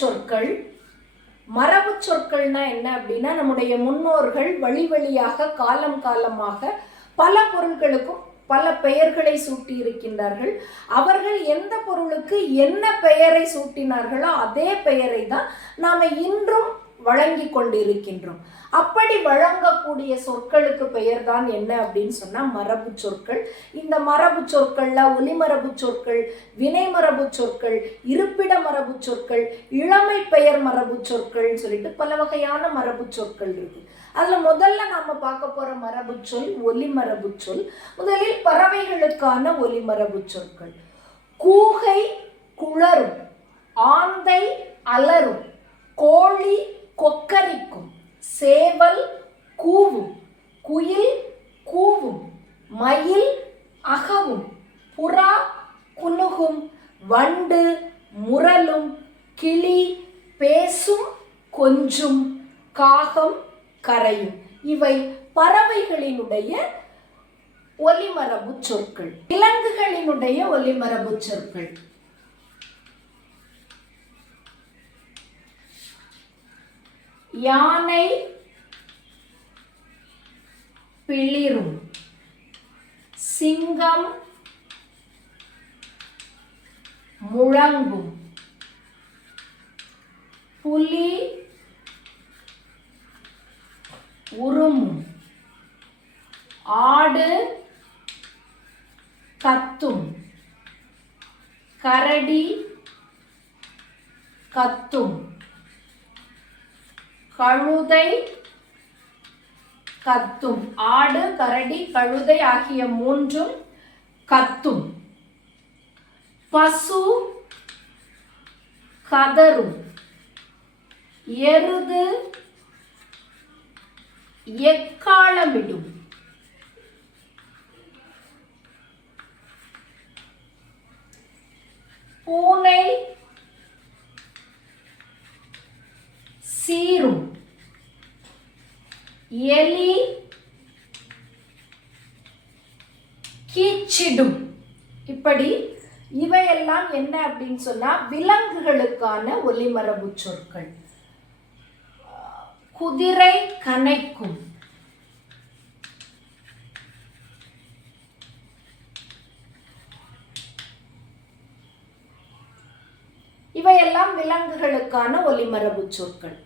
சொற்கள். மரபு சொற்கள்னா என்ன அப்படின்னா, நம்முடைய முன்னோர்கள் வழி வழியாக காலம் காலமாக பல பொருட்களுக்கும் பல பெயர்களை சூட்டி இருக்கின்றார்கள். அவர்கள் எந்த பொருளுக்கு என்ன பெயரை சூட்டினார்களோ அதே பெயரை தான் நாம இன்றும் வழங்கி கொண்டிருக்கின்றோம். அப்படி வழங்கக்கூடிய சொற்களுக்கு பெயர் தான் என்ன அப்படின்னு சொன்னா மரபு சொற்கள். இந்த மரபு சொற்கள்ல ஒலிமரபு சொற்கள், வினைமரபு சொற்கள், இருப்பிட மரபு சொற்கள், இளமை பெயர் மரபு சொற்கள் சொல்லிட்டு பல வகையான மரபு சொற்கள் இருக்கு. அதுல முதல்ல நாம பார்க்க போற மரபு சொல் ஒலிமரபு சொல். முதலில் பறவைகளுக்கான ஒலிமரபு சொற்கள். கூகை குளரும், ஆந்தை அலரும், கோழி கொக்கரிக்கும், சேவல் கூவும், குயில் கூவும், மயில் அகவும், புறா குணுகும், வண்டு முரலும், கிளி பேசும் கொஞ்சும், காகம் கரையும். இவை பறவைகளினுடைய ஒலிமரபு சொற்கள். விலங்குகளினுடைய ஒலிமரபு சொற்கள். யானை பிளிரும், சிங்கம் முழங்கும், புலி உருமும், ஆடு கத்தும், கரடி கத்தும், கழுதை கத்தும். ஆடு, கரடி, கழுதை ஆகிய மூன்றும் கத்தும். பசு கதரும், எருது எக்காளமிடும், பூனை சீரும், எலி கீச்சிடும். இப்படி இவையெல்லாம் என்ன அப்படின்னு சொன்னா விலங்குகளுக்கான ஒலிமரபு சொற்கள். குதிரை கனைக்கும், இவையெல்லாம் விலங்குகளுக்கான ஒலிமரபு சொற்கள்.